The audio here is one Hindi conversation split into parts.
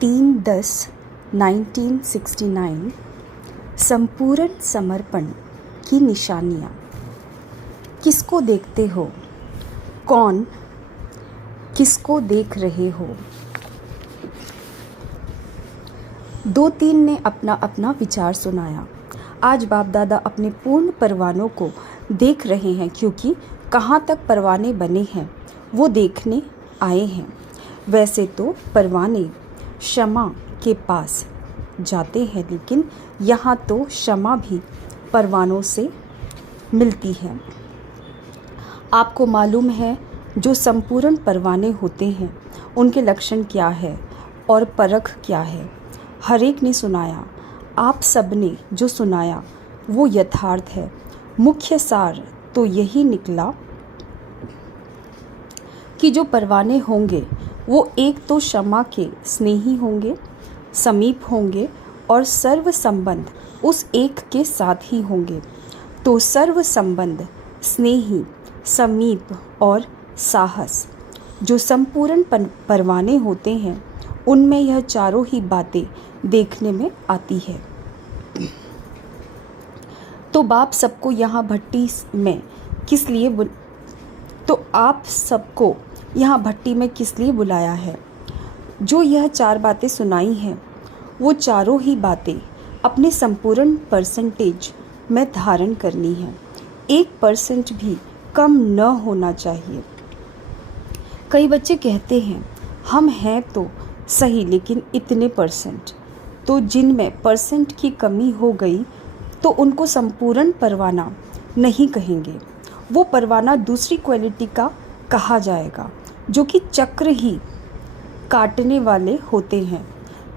3/10/1969 संपूर्ण समर्पण की निशानियाँ। किसको देखते हो? कौन किसको देख रहे हो? 2-3 ने अपना अपना विचार सुनाया। आज बाप दादा अपने पूर्ण परवानों को देख रहे हैं, क्योंकि कहाँ तक परवाने बने हैं वो देखने आए हैं। वैसे तो परवाने क्षमा के पास जाते हैं, लेकिन यहाँ तो क्षमा भी परवानों से मिलती है। आपको मालूम है जो संपूर्ण परवाने होते हैं उनके लक्षण क्या है और परख क्या है? हर एक ने सुनाया। आप सबने जो सुनाया वो यथार्थ है। मुख्य सार तो यही निकला कि जो परवाने होंगे वो एक तो क्षमा के स्नेही होंगे, समीप होंगे और सर्व संबंध उस एक के साथ ही होंगे। तो सर्व संबंध, स्नेही, समीप और साहस जो संपूर्ण परवाने होते हैं उनमें यह चारों ही बातें देखने में आती है। तो बाप सबको यहाँ भट्टी में किस लिए किस लिए बुलाया है? जो यह 4 बातें सुनाई हैं वो चारों ही बातें अपने संपूर्ण परसेंटेज में धारण करनी है। 1% भी कम न होना चाहिए। कई बच्चे कहते हैं हम हैं तो सही, लेकिन इतने %। तो जिनमें परसेंट की कमी हो गई तो उनको संपूर्ण परवाना नहीं कहेंगे। वो परवाना दूसरी क्वालिटी का कहा जाएगा, जो कि चक्र ही काटने वाले होते हैं।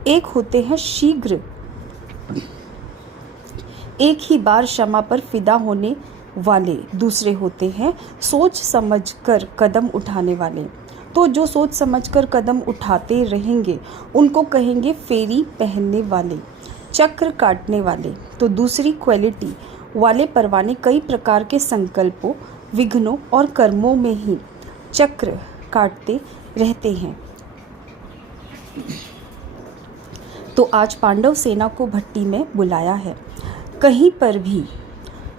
एक होते हैं शीघ्र, एक ही बार क्षमा पर फिदा होने वाले। दूसरे होते हैं सोच समझकर कदम उठाने वाले। तो जो सोच समझकर कदम उठाते रहेंगे उनको कहेंगे फेरी पहनने वाले, चक्र काटने वाले। तो दूसरी क्वालिटी वाले परवाने कई प्रकार के संकल्पों, विघ्नों और कर्मों में ही चक्र काटते रहते हैं। तो आज पांडव सेना को भट्टी में बुलाया है। कहीं पर भी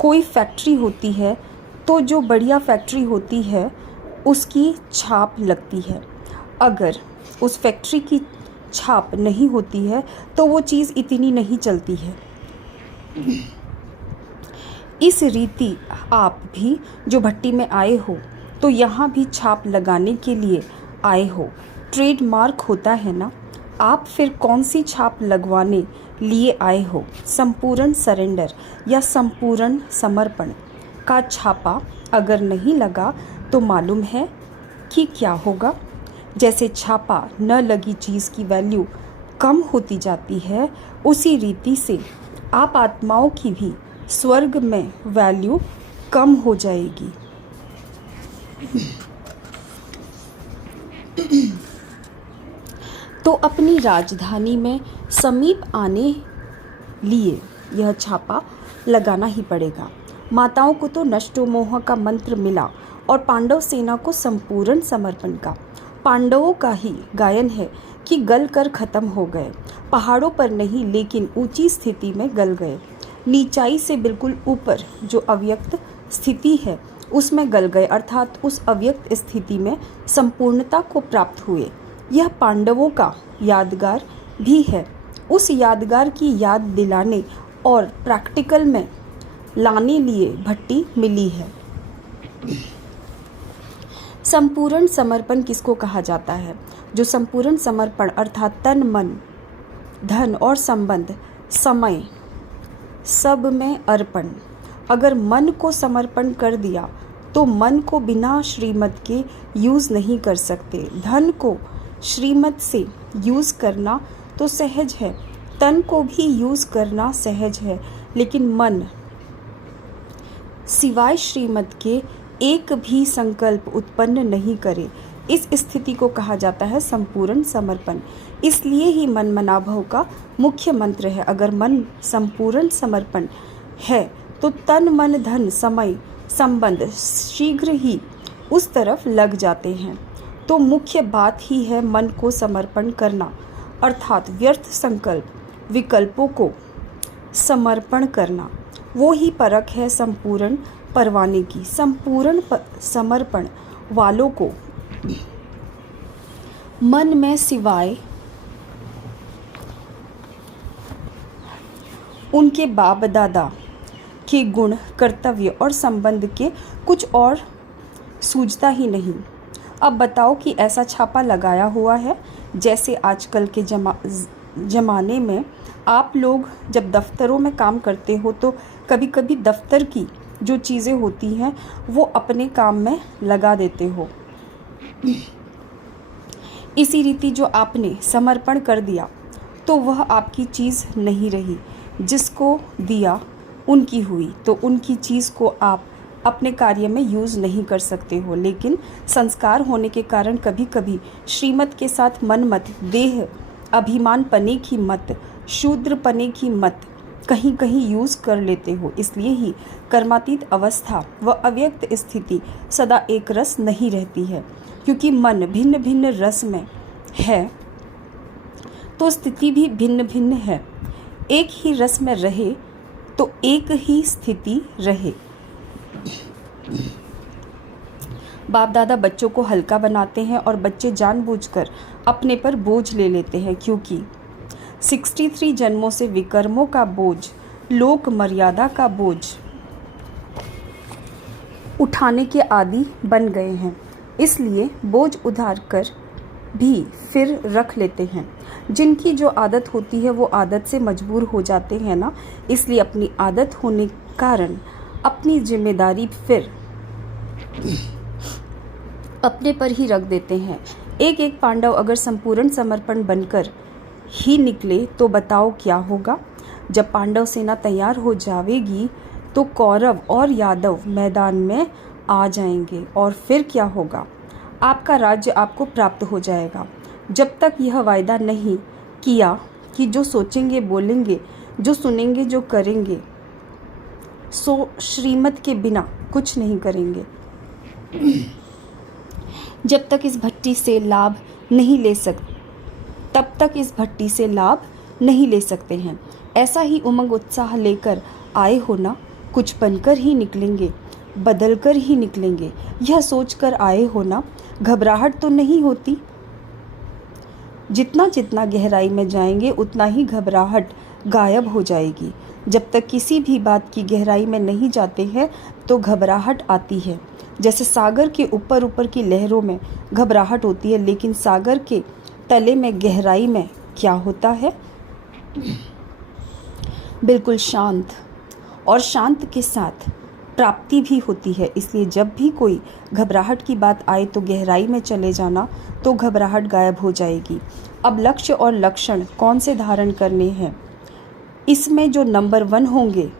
कोई फैक्ट्री होती है तो जो बढ़िया फैक्ट्री होती है उसकी छाप लगती है। अगर उस फैक्ट्री की छाप नहीं होती है तो वो चीज़ इतनी नहीं चलती है। इस रीति आप भी जो भट्टी में आए हो तो यहाँ भी छाप लगाने के लिए आए हो। ट्रेडमार्क होता है ना। आप फिर कौन सी छाप लगवाने लिए आए हो? संपूर्ण सरेंडर या संपूर्ण समर्पण का छापा अगर नहीं लगा तो मालूम है कि क्या होगा। जैसे छापा न लगी चीज़ की वैल्यू कम होती जाती है, उसी रीति से आप आत्माओं की भी स्वर्ग में वैल्यू कम हो जाएगी। तो अपनी राजधानी में समीप आने लिए यह छापा लगाना ही पड़ेगा। माताओं को तो नष्टो मोह का मंत्र मिला और पांडव सेना को संपूर्ण समर्पण का। पांडवों का ही गायन है कि गल कर खत्म हो गए। पहाड़ों पर नहीं, लेकिन ऊंची स्थिति में गल गए। नीचाई से बिल्कुल ऊपर जो अव्यक्त स्थिति है उसमें गल गए, अर्थात उस अव्यक्त स्थिति में संपूर्णता को प्राप्त हुए। यह पांडवों का यादगार भी है। उस यादगार की याद दिलाने और प्रैक्टिकल में लाने लिए भट्टी मिली है। संपूर्ण समर्पण किसको कहा जाता है? जो संपूर्ण समर्पण अर्थात तन, मन, धन और संबंध, समय सब में अर्पण। अगर मन को समर्पण कर दिया तो मन को बिना श्रीमत के यूज़ नहीं कर सकते। धन को श्रीमत से यूज़ करना तो सहज है, तन को भी यूज़ करना सहज है, लेकिन मन सिवाय श्रीमत के एक भी संकल्प उत्पन्न नहीं करे। इस स्थिति को कहा जाता है संपूर्ण समर्पण। इसलिए ही मन मनाभव का मुख्य मंत्र है। अगर मन संपूर्ण समर्पण है तो तन, मन, धन, समय, संबंध शीघ्र ही उस तरफ लग जाते हैं। तो मुख्य बात ही है मन को समर्पण करना। अर्थात व्यर्थ संकल्प विकल्पों को समर्पण करना। वो ही परख है संपूर्ण परवाने की। संपूर्ण समर्पण वालों को मन में सिवाय उनके बाप दादा के गुण, कर्तव्य और संबंध के कुछ और सूझता ही नहीं। अब बताओ कि ऐसा छापा लगाया हुआ है जैसे आजकल के ज़माने में आप लोग जब दफ्तरों में काम करते हो तो कभी कभी दफ्तर की जो चीज़ें होती हैं वो अपने काम में लगा देते हो। इसी रीति जो आपने समर्पण कर दिया तो वह आपकी चीज़ नहीं रही, जिसको दिया उनकी हुई, तो उनकी चीज़ को आप अपने कार्य में यूज़ नहीं कर सकते हो। लेकिन संस्कार होने के कारण कभी कभी श्रीमत के साथ मन मत, देह अभिमान पने की मत, शूद्र पने की मत कहीं कहीं यूज़ कर लेते हो। इसलिए ही कर्मातीत अवस्था व अव्यक्त स्थिति सदा एक रस नहीं रहती है, क्योंकि मन भिन्न भिन्न रस में है तो स्थिति भी भिन्न भिन्न है। एक ही रस में रहे तो एक ही स्थिति रहे। बाप दादा बच्चों को हल्का बनाते हैं और बच्चे जानबूझकर अपने पर बोझ ले लेते हैं, क्योंकि 63 जन्मों से विकर्मों का बोझ, लोक मर्यादा का बोझ उठाने के आदी बन गए हैं। इसलिए बोझ उधार कर भी फिर रख लेते हैं। जिनकी जो आदत होती है वो आदत से मजबूर हो जाते हैं ना, इसलिए अपनी आदत होने कारण अपनी जिम्मेदारी फिर अपने पर ही रख देते हैं। एक एक पांडव अगर संपूर्ण समर्पण बनकर ही निकले तो बताओ क्या होगा। जब पांडव सेना तैयार हो जाएगी तो कौरव और यादव मैदान में आ जाएंगे और फिर क्या होगा, आपका राज्य आपको प्राप्त हो जाएगा। जब तक यह वायदा नहीं किया कि जो सोचेंगे बोलेंगे, जो सुनेंगे जो करेंगे, सो श्रीमत के बिना कुछ नहीं करेंगे, जब तक इस भट्टी से लाभ नहीं ले सकते, तब तक इस भट्टी से लाभ नहीं ले सकते हैं। ऐसा ही उमंग उत्साह लेकर आए हो ना, कुछ बनकर ही निकलेंगे, बदलकर ही निकलेंगे, यह सोचकर आए हो ना, घबराहट तो नहीं होती। जितना जितना गहराई में जाएंगे उतना ही घबराहट गायब हो जाएगी। जब तक किसी भी बात की गहराई में नहीं जाते हैं तो घबराहट आती है। जैसे सागर के ऊपर ऊपर की लहरों में घबराहट होती है, लेकिन सागर के तले में गहराई में क्या होता है, बिल्कुल शांत, और शांत के साथ प्राप्ति भी होती है। इसलिए जब भी कोई घबराहट की बात आए तो गहराई में चले जाना, तो घबराहट गायब हो जाएगी। अब लक्ष्य और लक्षण कौन से धारण करने हैं, इसमें जो नंबर 1 होंगे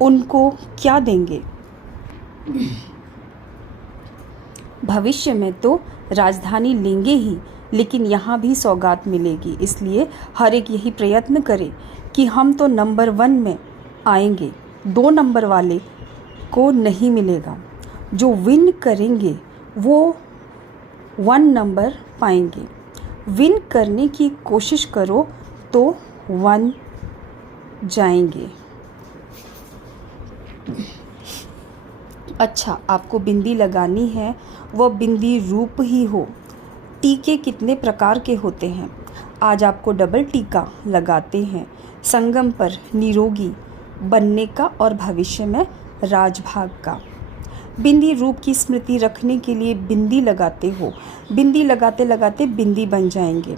उनको क्या देंगे। भविष्य में तो राजधानी लेंगे ही, लेकिन यहाँ भी सौगात मिलेगी। इसलिए हर एक यही प्रयत्न करे कि हम तो नंबर 1 में आएंगे, 2 नंबर वाले को नहीं मिलेगा। जो विन करेंगे वो 1 नंबर पाएंगे। विन करने की कोशिश करो तो 1 जाएंगे। अच्छा, आपको बिंदी लगानी है, वह बिंदी रूप ही हो। टीके कितने प्रकार के होते हैं। आज आपको डबल टीका लगाते हैं, संगम पर निरोगी बनने का और भविष्य में राजभाग का। बिंदी रूप की स्मृति रखने के लिए बिंदी लगाते हो, बिंदी लगाते लगाते बिंदी बन जाएंगे।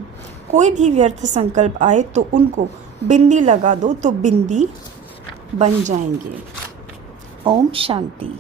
कोई भी व्यर्थ संकल्प आए तो उनको बिंदी लगा दो तो बिंदी बन जाएंगे। ओम शांति।